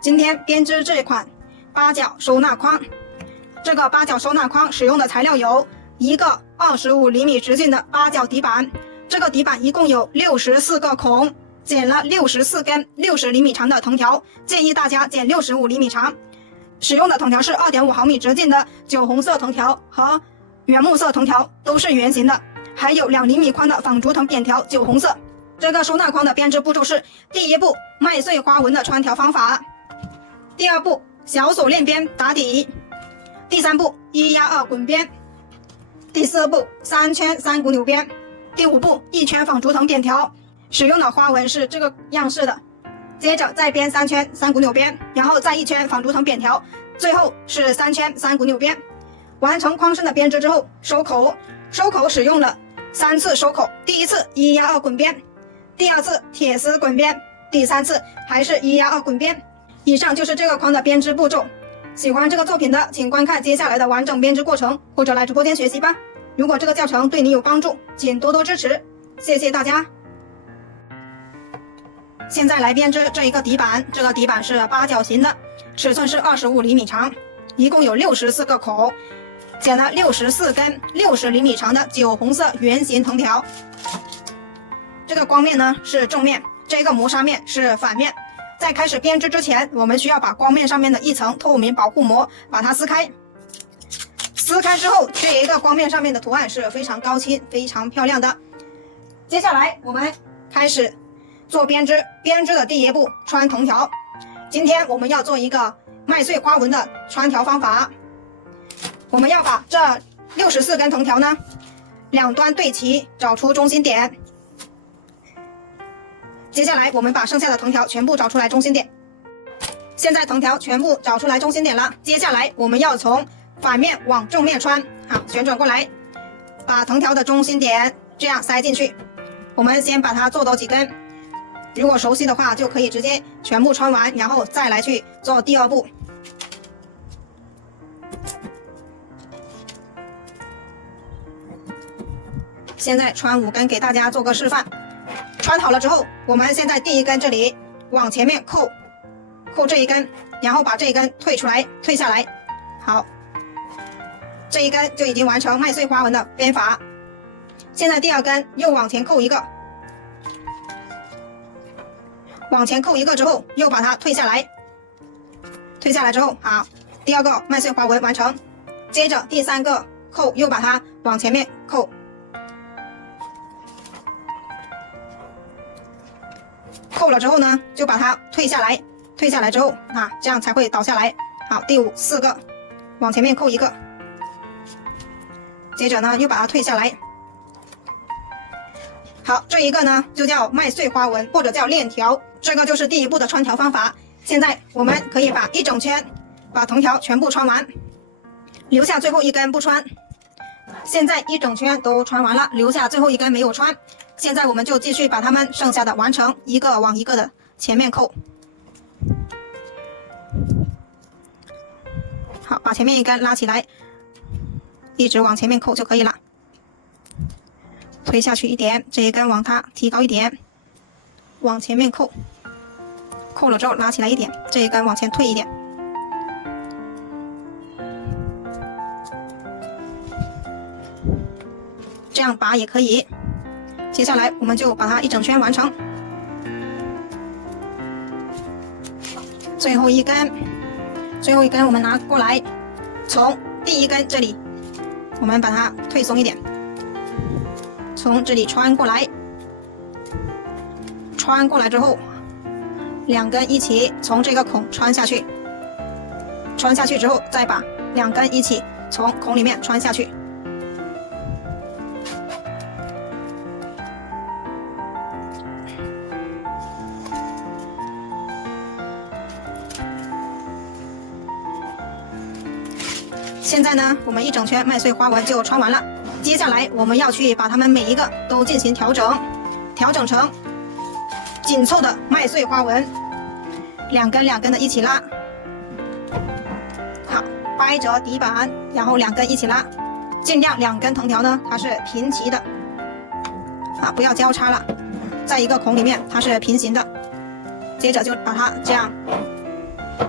今天编织这款八角收纳筐。这个八角收纳筐使用的材料有一个25厘米直径的八角底板，这个底板一共有64个孔，剪了64根60厘米长的藤条，建议大家剪65厘米长。使用的藤条是2.5毫米直径的酒红色藤条和原木色藤条，都是圆形的，还有2厘米宽的纺竹藤扁条酒红色。这个收纳筐的编织步骤是：第一步，麦穗花纹的穿条方法；第二步，小锁链边打底；第三步，1压2滚边；第四步，3圈3股扭边；第五步，1圈纺竹藤扁条。使用的花纹是这个样式的。接着再编3圈3股扭边，然后再1圈纺竹藤扁条，最后是3圈3股扭边。完成筐身的编织之后，收口。收口使用了3次收口，第一次1压2滚边，第二次铁丝滚边，第三次还是1压2滚边。以上就是这个筐的编织步骤。喜欢这个作品的，请观看接下来的完整编织过程，或者来直播间学习吧。如果这个教程对你有帮助，请多多支持，谢谢大家。现在来编织这一个底板，这个底板是八角形的，尺寸是25厘米长，一共有64个口，剪了64根60厘米长的酒红色圆形藤条。这个光面呢是正面，这个磨砂面是反面。在开始编织之前，我们需要把光面上面的一层透明保护膜把它撕开。撕开之后，这一个光面上面的图案是非常高清、非常漂亮的。接下来我们开始做编织，编织的第一步，穿藤条。今天我们要做一个麦穗花纹的穿条方法。我们要把这64根藤条呢，两端对齐，找出中心点。接下来我们把剩下的藤条全部找出来中心点。现在藤条全部找出来中心点了，接下来我们要从反面往正面穿，好，旋转过来，把藤条的中心点这样塞进去。我们先把它做多几根，如果熟悉的话就可以直接全部穿完，然后再来去做第二步。现在穿5根给大家做个示范。穿好了之后，我们现在第一根这里往前面扣这一根，然后把这一根退出来，退下来。好，这一根就已经完成麦穗花纹的编法。现在第二根又往前扣一个，往前扣一个之后又把它退下来，退下来之后，好，第二个麦穗花纹完成。接着第三个扣又把它往前面扣，扣了之后呢，就把它退下来，退下来之后啊，这样才会倒下来。好，第4个往前面扣一个，接着呢又把它退下来。好，这一个呢就叫麦穗花纹，或者叫链条，这个就是第一步的穿条方法。现在我们可以把一整圈把藤条全部穿完，留下最后一根不穿。现在一整圈都穿完了，留下最后一根没有穿。现在我们就继续把它们剩下的完成，一个往一个的前面扣。好，把前面一根拉起来，一直往前面扣就可以了。推下去一点，这一根往它提高一点，往前面扣，扣了之后拉起来一点，这一根往前退一点。这样拔也可以。接下来我们就把它一整圈完成。最后一根我们拿过来，从第一根这里我们把它退松一点，从这里穿过来，穿过来之后2根一起从这个孔穿下去，穿下去之后再把2根一起从孔里面穿下去。现在呢，我们一整圈麦穗花纹就穿完了。接下来我们要去把它们每一个都进行调整，调整成紧凑的麦穗花纹，2根2根的一起拉。好，掰折底板，然后2根一起拉，尽量2根藤条呢它是平齐的，啊，不要交叉了，在一个孔里面它是平行的。接着就把它这样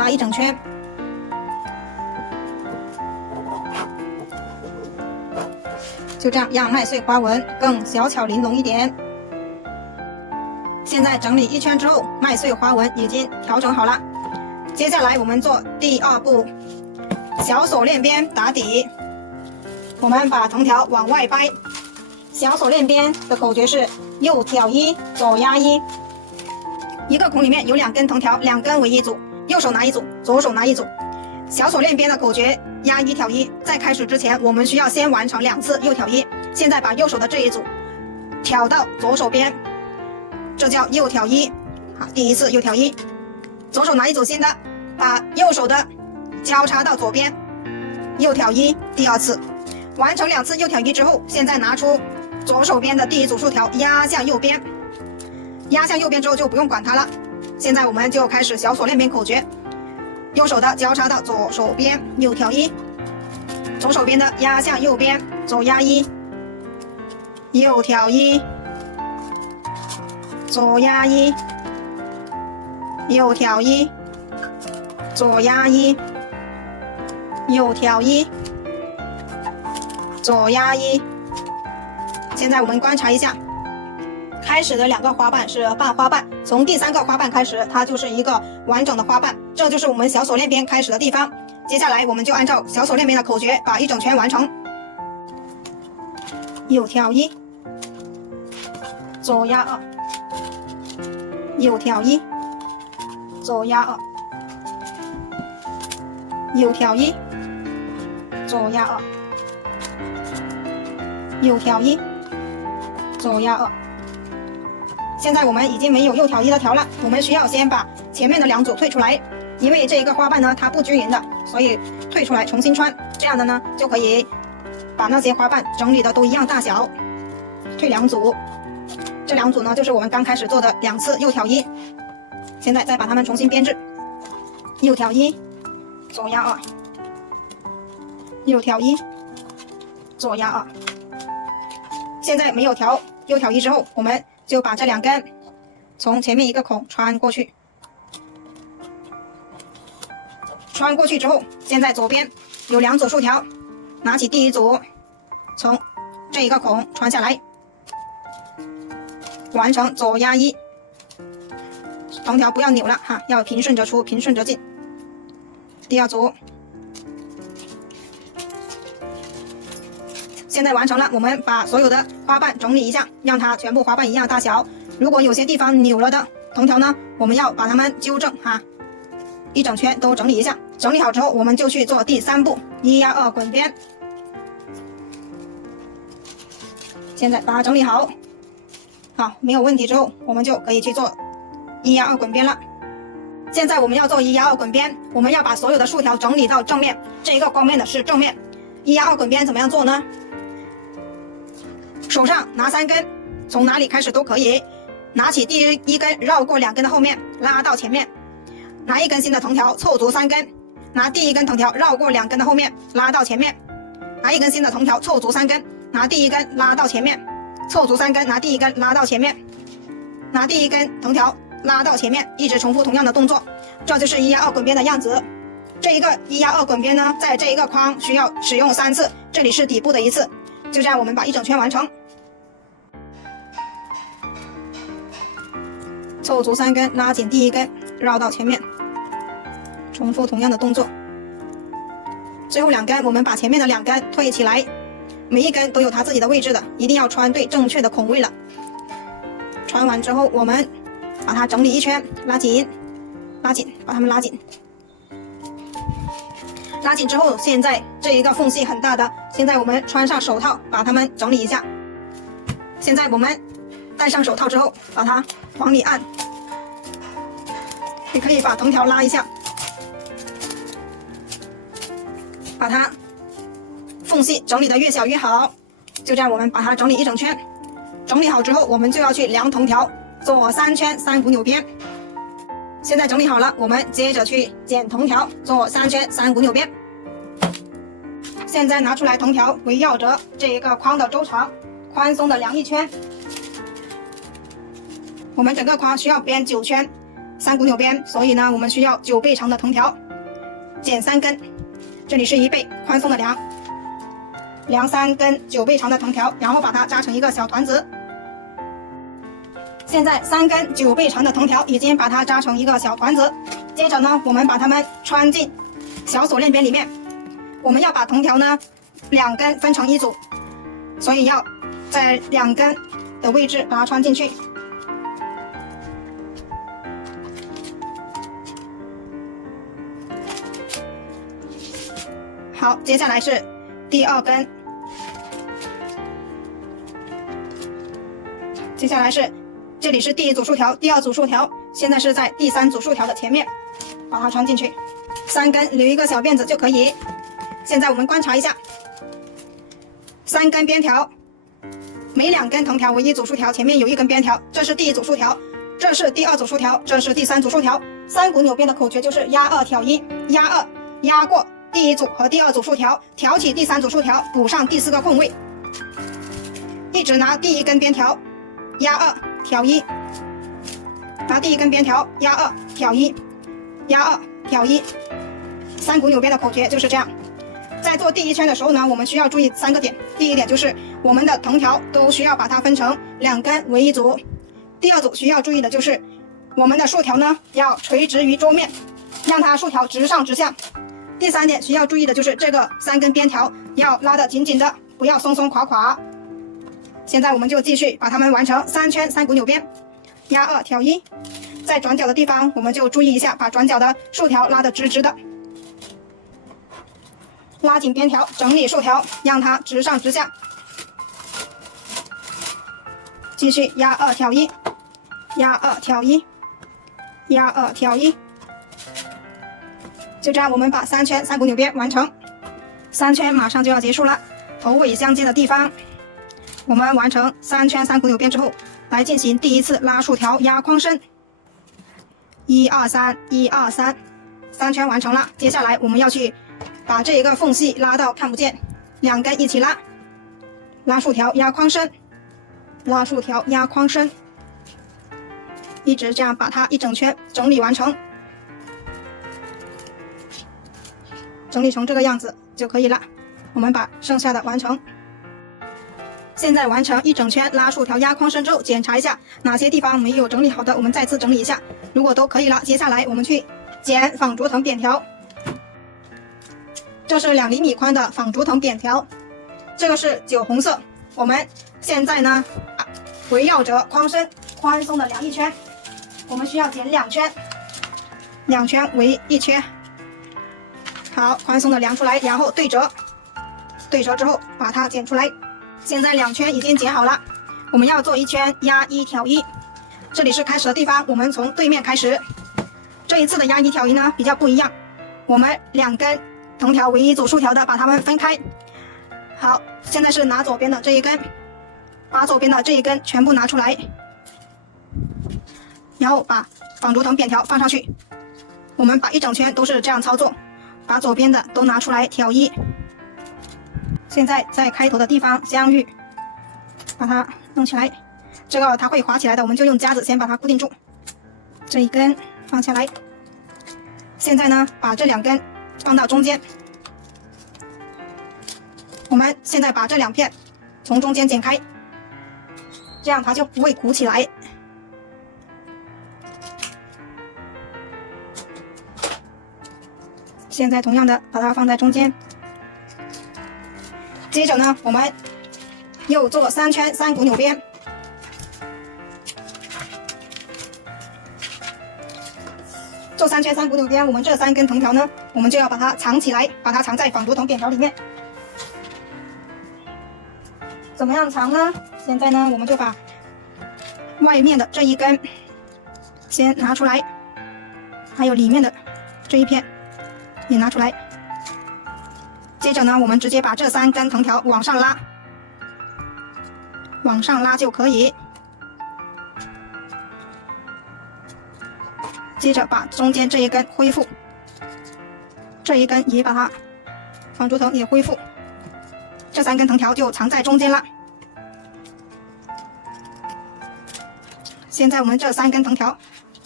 拉一整圈。就这样，让麦穗花纹更小巧玲珑一点。现在整理一圈之后，麦穗花纹已经调整好了。接下来我们做第二步，小锁链边打底。我们把藤条往外掰，小锁链边的口诀是右挑一，左压一。一个孔里面有2根藤条，2根为一组，右手拿一组，左手拿一组。小锁链边的口诀压一挑一，在开始之前，我们需要先完成2次右挑一。现在把右手的这一组挑到左手边，这叫右挑一。好，第一次右挑一。左手拿一组新的，把右手的交叉到左边，右挑一，第2次。完成2次右挑一之后，现在拿出左手边的第一组竖条压向右边，压向右边之后就不用管它了。现在我们就开始小锁链边口诀，右手的交叉到左手边，右挑一；左手边的压向右边，左压一，右挑一，左压一，右挑一，左压一，右挑一，左压一。现在我们观察一下，开始的2个花瓣是半花瓣，从第3个花瓣开始，它就是一个完整的花瓣，这就是我们小锁链边开始的地方。接下来我们就按照小锁链边的口诀，把一整圈完成。右挑一，左压2，右挑一，左压2，右挑一，左压2，右挑一，左压2。现在我们已经没有右挑一的条了，我们需要先把前面的2组退出来，因为这一个花瓣呢它不均匀的，所以退出来重新穿，这样的呢就可以把那些花瓣整理的都一样大小。退2组，这2组呢就是我们刚开始做的2次右挑一。现在再把它们重新编制，右挑一，左压2，右挑一，左压2。现在没有调右挑一之后，我们就把这2根从前面一个孔穿过去，穿过去之后，现在左边有2组竖条，拿起第一组，从这一个孔穿下来，完成左压一。藤条不要扭了哈，要平顺着出，平顺着进。第2组，现在完成了，我们把所有的花瓣整理一下，让它全部花瓣一样大小。如果有些地方扭了的藤条呢，我们要把它们纠正哈，一整圈都整理一下。整理好之后，我们就去做第3步，1压2滚边。现在把它整理好，好，没有问题之后，我们就可以去做1压2滚边了。现在我们要做1压2滚边，我们要把所有的竖条整理到正面，这一个光面的是正面。1压2滚边怎么样做呢？手上拿3根，从哪里开始都可以，拿起第1根绕过2根的后面，拉到前面，拿1根新的藤条凑足3根，拿第1根藤条绕过2根的后面，拉到前面，拿1根新的藤条凑足3根，拿第1根拉到前面，凑足3根，拿第1根拉到前面，拿第1根藤条拉到前面，一直重复同样的动作，这就是1压2滚边的样子。这一个1压2滚边呢，在这一个框需要使用3次，这里是底部的1次，就这样我们把一整圈完成。凑足3根，拉紧第1根，绕到前面，重复同样的动作。最后2根，我们把前面的2根推起来，每一根都有它自己的位置的，一定要穿对正确的孔位了。穿完之后，我们把它整理一圈，拉紧，拉紧，把它们拉紧。拉紧之后，现在这一个缝隙很大的，现在我们穿上手套，把它们整理一下。现在我们戴上手套之后，把它往里按，也可以把藤条拉一下，把它缝隙整理的越小越好。就这样，我们把它整理一整圈。整理好之后，我们就要去量藤条，做3圈3股扭边。现在整理好了，我们接着去剪藤条，做3圈3股扭边。现在拿出来藤条，围绕着这一个框的周长，宽松的量1圈。我们整个框需要编9圈， 3股纽边，所以呢，我们需要9倍长的藤条，剪3根，这里是1倍，宽松的量3根9倍长的藤条，然后把它扎成一个小团子。现在3根9倍长的藤条已经把它扎成一个小团子，接着呢，我们把它们穿进小锁链边里面。我们要把藤条呢2根分成1组，所以要在2根的位置把它穿进去。好，接下来是第2根，接下来是。这里是第1组竖条，第2组竖条，现在是在第3组竖条的前面，把它穿进去，3根留一个小辫子就可以。现在我们观察一下，3根边条，每2根藤条为1组竖条，前面有1根边条，这是第1组竖条，这是第2组竖条，这是第3组竖条。3股纽边的口诀就是压2挑1，压2压过第1组和第2组竖条，挑起第3组竖条，补上第4个空位，一直拿第1根边条，压2挑1，拿第1根边条压2挑1，压2挑1，3股纽边的口诀就是这样。在做第1圈的时候呢，我们需要注意3个点。第一点就是我们的藤条都需要把它分成2根为1组。第2组需要注意的就是我们的竖条呢要垂直于桌面，让它竖条直上直下。第3点需要注意的就是这个3根边条要拉得紧紧的，不要松松垮垮。现在我们就继续把它们完成3圈3股纽边，压2挑1，在转角的地方我们就注意一下，把转角的竖条拉得直直的，拉紧边条，整理竖条，让它直上直下。继续压2挑1，压2挑1，压2挑1，就这样我们把3圈3股纽边完成。3圈马上就要结束了，头尾相接的地方我们完成3圈3股纽边之后，来进行第1次拉竖条压框身，1 2 3 1 2 3，3圈完成了。接下来我们要去把这一个缝隙拉到看不见，2根一起拉，拉竖条压框身，拉竖条压框身，一直这样把它一整圈整理完成，整理成这个样子就可以了。我们把剩下的完成。现在完成一整圈拉竖条压框身之后，检查一下哪些地方没有整理好的，我们再次整理一下。如果都可以了，接下来我们去剪纺竹藤扁条。这是2厘米宽的纺竹藤扁条，这个是酒红色。我们现在呢，围绕着框身宽松的量1圈，我们需要剪2圈，2圈为1圈。好，宽松的量出来，然后对折，对折之后把它剪出来。现在2圈已经剪好了，我们要做1圈压1挑1，这里是开始的地方，我们从对面开始。这一次的压1挑1呢比较不一样，我们2根藤条为1组竖条的把它们分开。好，现在是拿左边的这一根，把左边的这一根全部拿出来，然后把纺竹藤扁条放上去。我们把一整圈都是这样操作，把左边的都拿出来挑1。现在在开头的地方相遇，把它弄起来，这个它会滑起来的，我们就用夹子先把它固定住。这一根放下来，现在呢把这2根放到中间，我们现在把这2片从中间剪开，这样它就不会鼓起来。现在同样的把它放在中间。接着呢，我们又做3圈3股纽边。做3圈3股纽边，我们这3根藤条呢，我们就要把它藏起来，把它藏在纺竹藤扁条里面。怎么样藏呢？现在呢，我们就把外面的这一根先拿出来，还有里面的这一片也拿出来。接着呢，我们直接把这3根藤条往上拉，往上拉就可以。接着把中间这一根恢复，这一根也把它纺竹藤也恢复，这3根藤条就藏在中间了。现在我们这3根藤条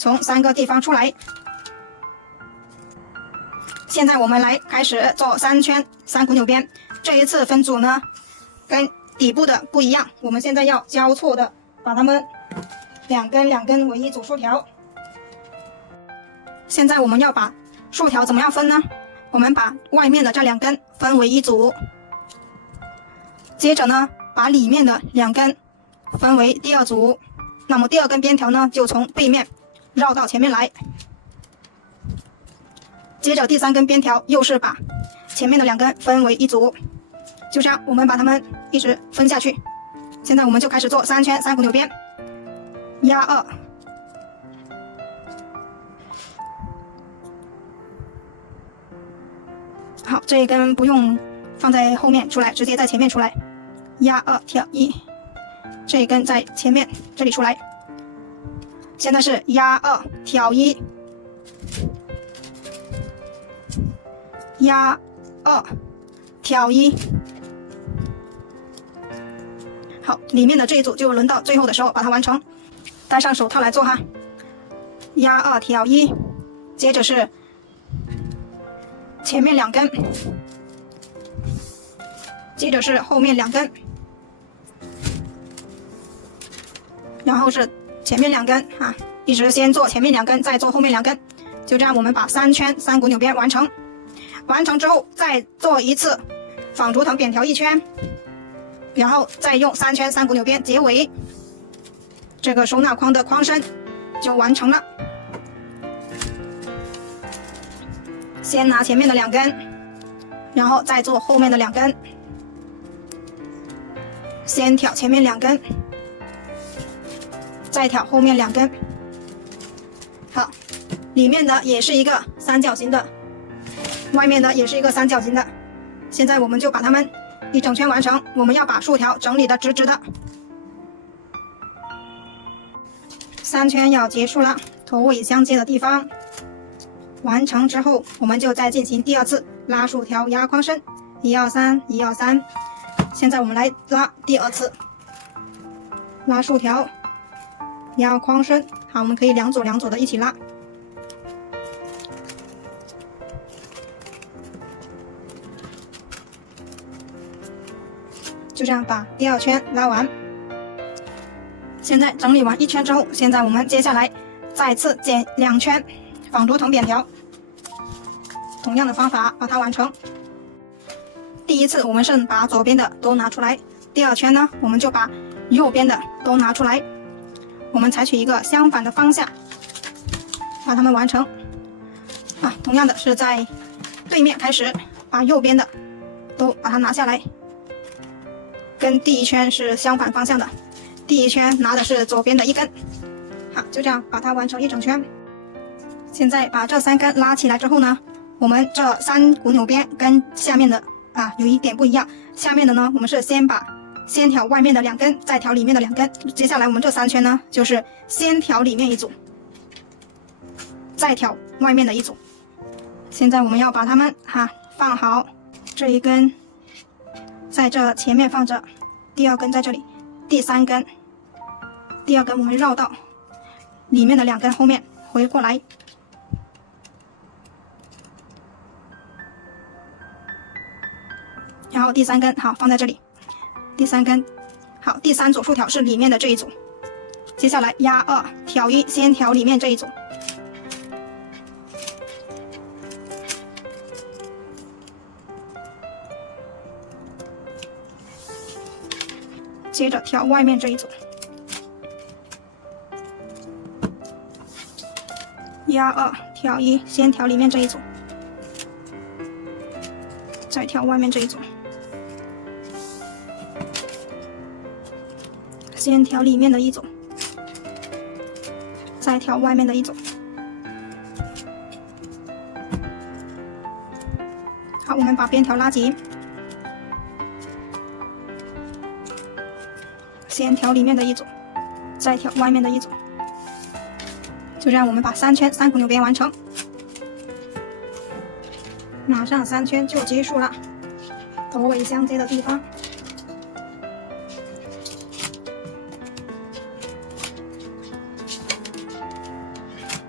从3个地方出来。现在我们来开始做3圈3股扭边。这一次分组呢，跟底部的不一样，我们现在要交错的把它们2根2根为一组竖条。现在我们要把竖条怎么样分呢？我们把外面的这2根分为一组，接着呢，把里面的2根分为第2组。那么第2根边条呢，就从背面绕到前面来。接着第3根边条又是把前面的2根分为一组，就这样我们把它们一直分下去。现在我们就开始做3圈3股扭边，压2，好，这一根不用放在后面出来，直接在前面出来，压2挑1，这一根在前面这里出来。现在是压2挑1，压2挑1。好，里面的这一组就轮到最后的时候把它完成。戴上手套来做哈，压2挑1，接着是前面2根，接着是后面2根，然后是前面2根啊，一直先做前面2根，再做后面2根，就这样我们把3圈3股扭边完成。完成之后再做一次纺竹藤扁条1圈，然后再用3圈3股扭边结尾，这个收纳框的框身就完成了。先拿前面的2根，然后再做后面的2根，先挑前面2根，再挑后面2根。好，里面的也是一个三角形的，外面的也是一个三角形的。现在我们就把它们一整圈完成。我们要把竖条整理的直直的。3圈要结束了，头尾相接的地方完成之后，我们就再进行第2次拉竖条压框身，1 2 3 1 2 3。现在我们来拉第2次，拉竖条压框身。好，我们可以两组的一起拉。就这样把第2圈拉完。现在整理完1圈之后，现在我们接下来再次剪2圈纺竹藤扁条，同样的方法把它完成。第1次我们是把左边的都拿出来，第2圈呢，我们就把右边的都拿出来，我们采取一个相反的方向把它们完成。同样的是在对面开始，把右边的都把它拿下来，跟第1圈是相反方向的。第1圈拿的是左边的1根，好，就这样把它完成一整圈。现在把这3根拉起来之后呢，我们这3股扭边跟下面的有一点不一样。下面的呢，我们是先挑外面的2根，再挑里面的2根。接下来我们这3圈呢，就是先挑里面一组，再挑外面的一组。现在我们要把它们放好，这一根在这前面放着，第2根在这里，第3根，第2根我们绕到里面的2根后面回过来，然后第3根好放在这里，第3根好，第3组竖条是里面的这一组。接下来压2挑1，先挑里面这一组，接着挑外面这一组，压2挑1，先挑里面这一组，再挑外面这一组，先挑里面的一组，再挑外面的一组。好，我们把边条拉紧，先挑里面的一组，再挑外面的一组。就这样我们把3圈3股扭边完成，马上3圈就结束了，头尾相接的地方。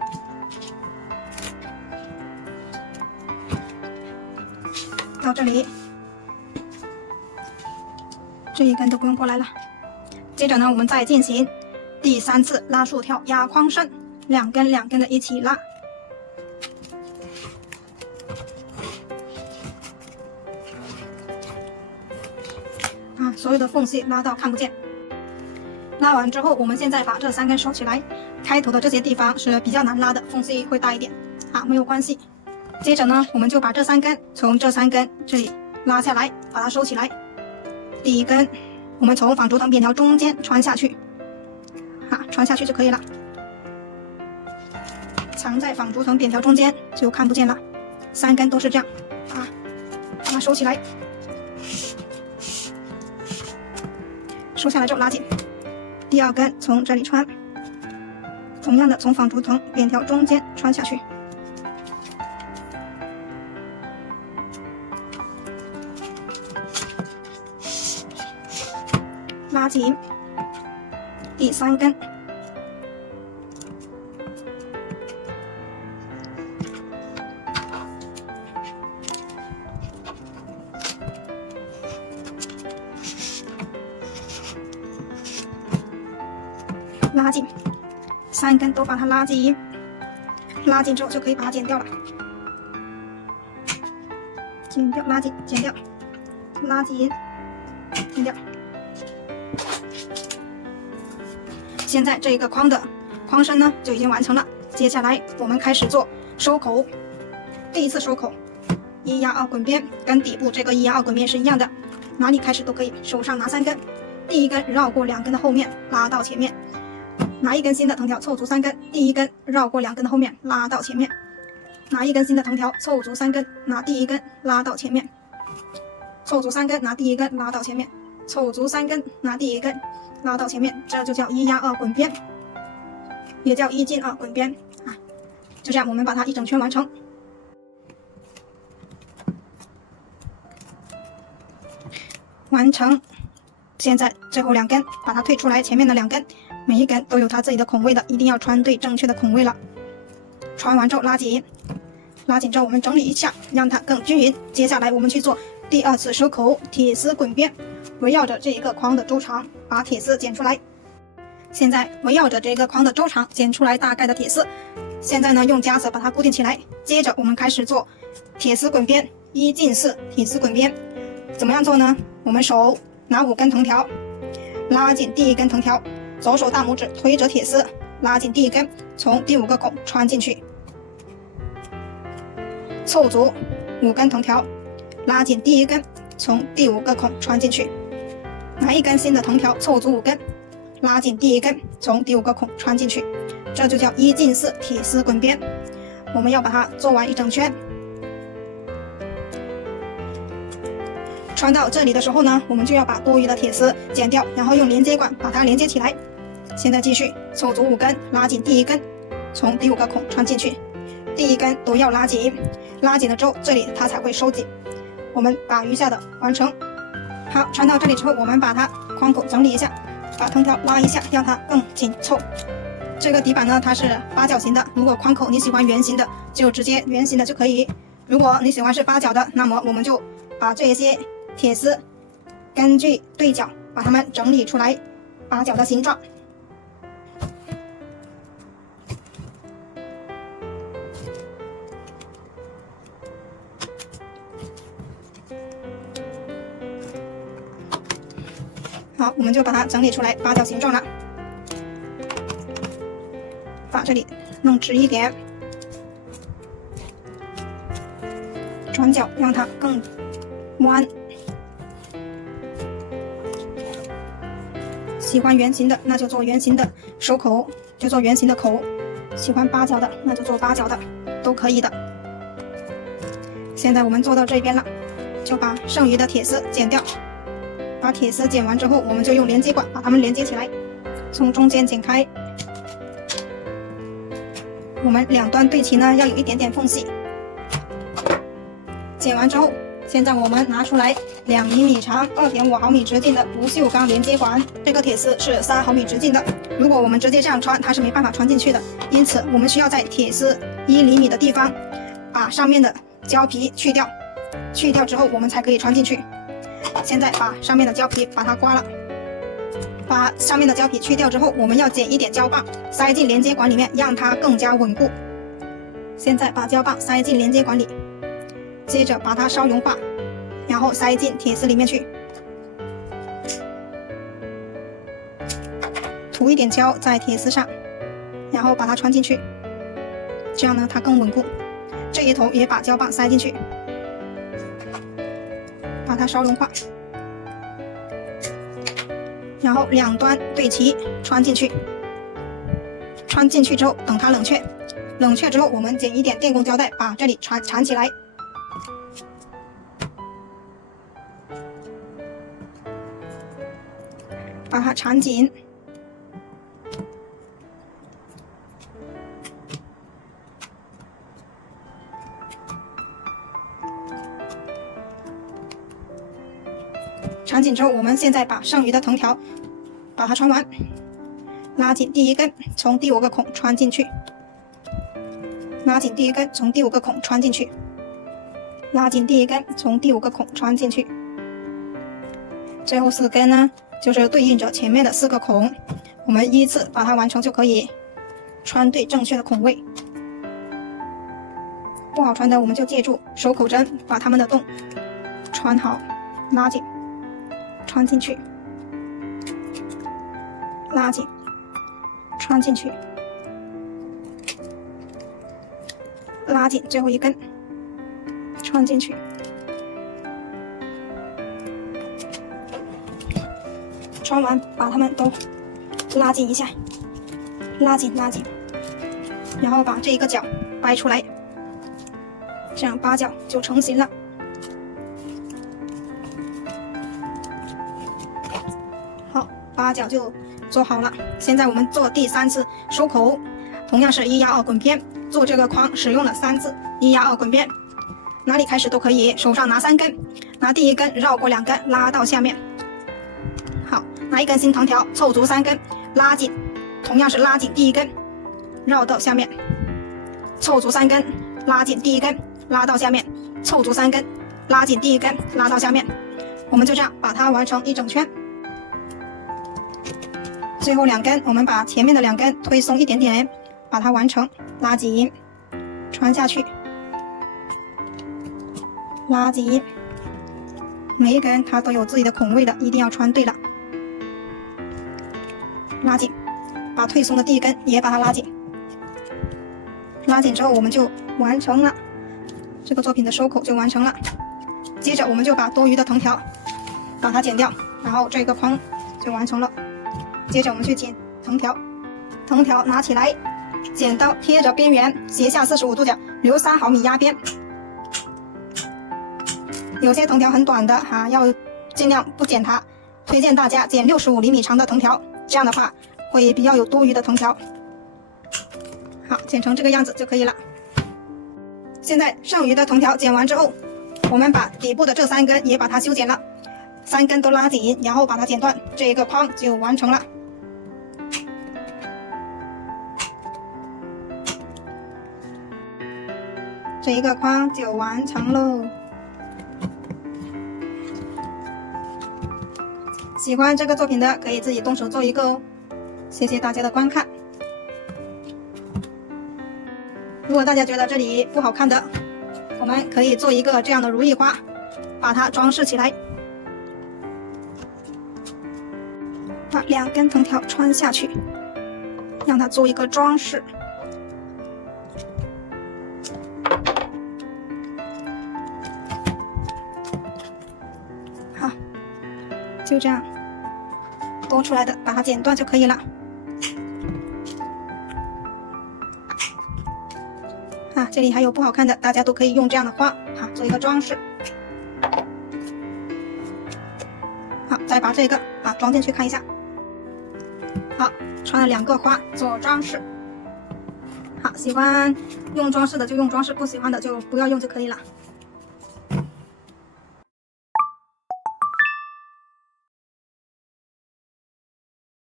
到这里，这一根都不用过来了。接着呢，我们再进行第3次拉竖条压框绳，2根2根的一起拉。所有的缝隙拉到看不见。拉完之后，我们现在把这3根收起来。开头的这些地方是比较难拉的，缝隙会大一点，没有关系。接着呢，我们就把这3根从这3根这里拉下来，把它收起来。第一根，我们从纺竹藤扁条中间穿下去，穿下去就可以了。藏在纺竹藤扁条中间就看不见了。3根都是这样，把它收起来。收下来之后拉紧。第2根从这里穿，同样的从纺竹藤扁条中间穿下去。拉紧。第3根。拉紧，3根都把它拉紧，拉紧之后就可以把它剪掉了。剪掉，拉紧，剪掉，拉紧，剪掉。现在这个框的框身呢就已经完成了。接下来我们开始做收口。第一次收口，1压2滚边，跟底部这个1压2滚边是一样的，哪里开始都可以。手上拿3根，第一根绕过2根的后面，拉到前面。拿一根新的藤条凑足3根，第一根绕过2根的后面，拉到前面。拿一根新的藤条凑足3根，拿第一根拉到前面。凑足3根，拿第一根拉到前面。凑足3根，拿第一根拉到前面，这就叫1压2滚边，也叫1进2滚边就这样，我们把它一整圈完成。完成。现在最后2根把它退出来，前面的2根每一根都有它自己的孔位的，一定要穿对正确的孔位了。穿完之后拉紧，拉紧之后我们整理一下，让它更均匀。接下来我们去做第2次收口铁丝滚边，围绕着这一个框的周长把铁丝剪出来。现在围绕着这个框的周长剪出来大概的铁丝，现在呢用夹子把它固定起来。接着我们开始做铁丝滚边，1进4铁丝滚边。怎么样做呢？我们手拿5根藤条，拉紧第1根藤条，左手大拇指推着铁丝，拉紧第1根，从第5个孔穿进去。凑足5根藤条，拉紧第1根，从第5个孔穿进去。拿一根新的藤条凑足5根，拉紧第1根，从第5个孔穿进去。这就叫1进4铁丝滚边。我们要把它做完一整圈。穿到这里的时候呢，我们就要把多余的铁丝剪掉，然后用连接管把它连接起来。现在继续凑足5根，拉紧第1根，从第5个孔穿进去。第1根都要拉紧，拉紧了之后这里它才会收紧。我们把余下的完成。好，穿到这里之后，我们把它框口整理一下，把藤条拉一下，让它更紧凑。这个底板呢，它是8角形的，如果框口你喜欢圆形的，就直接圆形的就可以。如果你喜欢是8角的，那么我们就把这些铁丝根据对角把它们整理出来8角的形状。好，我们就把它整理出来8角形状了。把这里弄直一点，转角让它更弯。喜欢圆形的那就做圆形的收口，就做圆形的口；喜欢8角的那就做8角的，都可以的。现在我们做到这边了，就把剩余的铁丝剪掉。把铁丝剪完之后，我们就用连接管把它们连接起来，从中间剪开。我们两端对齐呢，要有一点点缝隙。剪完之后，现在我们拿出来2厘米长、2.5毫米直径的不锈钢连接管，这个铁丝是3毫米直径的。如果我们直接这样穿，它是没办法穿进去的。因此，我们需要在铁丝1厘米的地方，把上面的胶皮去掉，去掉之后我们才可以穿进去。现在把上面的胶皮把它刮了，把上面的胶皮去掉之后，我们要剪一点胶棒塞进连接管里面，让它更加稳固。现在把胶棒塞进连接管里，接着把它烧融化，然后塞进铁丝里面去，涂一点胶在铁丝上，然后把它穿进去，这样呢它更稳固。这一头也把胶棒塞进去，把它烧融化，然后两端对齐穿进去。穿进去之后等它冷却，冷却之后我们剪一点电工胶带把这里缠起来，把它缠紧。缠紧之后，我们现在把剩余的藤条把它穿完，拉紧第一根，从第5个孔穿进去，拉紧第一根，从第5个孔穿进去，拉紧第一根，从第5个孔穿进去。最后4根呢，就是对应着前面的4个孔，我们依次把它完成就可以，穿对正确的孔位。不好穿的，我们就借助手口针把它们的洞穿好，拉紧。穿进去，拉紧，穿进去，拉紧，最后一根，穿进去，穿完把它们都拉紧一下，拉紧，然后把这一个角掰出来，这样8角就成型了。8角就做好了。现在我们做第3次收口，同样是1压2滚边。做这个框使用了3次1压2滚边，哪里开始都可以。手上拿3根，拿第1根绕过2根，拉到下面。好，拿1根新藤条凑足3根，拉紧，同样是拉紧第1根，绕到下面，凑足3根，拉紧第1根，拉到下面，凑足3根，拉紧第1根，拉到下面。我们就这样把它完成一整圈。最后2根，我们把前面的2根推松一点点，把它完成，拉紧，穿下去，拉紧，每一根它都有自己的孔位的，一定要穿对了。拉紧，把退松的第1根也把它拉紧，拉紧之后我们就完成了这个作品的收口就完成了。接着我们就把多余的藤条把它剪掉，然后这个框就完成了。接着我们去剪藤条，藤条拿起来，剪刀贴着边缘，斜下45度角，留3毫米压边。有些藤条很短的要尽量不剪它，推荐大家剪65厘米长的藤条，这样的话会比较有多余的藤条。好，剪成这个样子就可以了。现在剩余的藤条剪完之后，我们把底部的这3根也把它修剪了，3根都拉紧，然后把它剪断，这一个框就完成了。这一个框就完成喽。喜欢这个作品的可以自己动手做一个哦。谢谢大家的观看。如果大家觉得这里不好看的，我们可以做一个这样的如意花，把它装饰起来。把2根藤条穿下去，让它做一个装饰。好，就这样，多出来的把它剪断就可以了。这里还有不好看的，大家都可以用这样的花做一个装饰。好，再把这个装进去看一下。好，穿了2个花做装饰。好，喜欢用装饰的就用装饰，不喜欢的就不要用就可以了。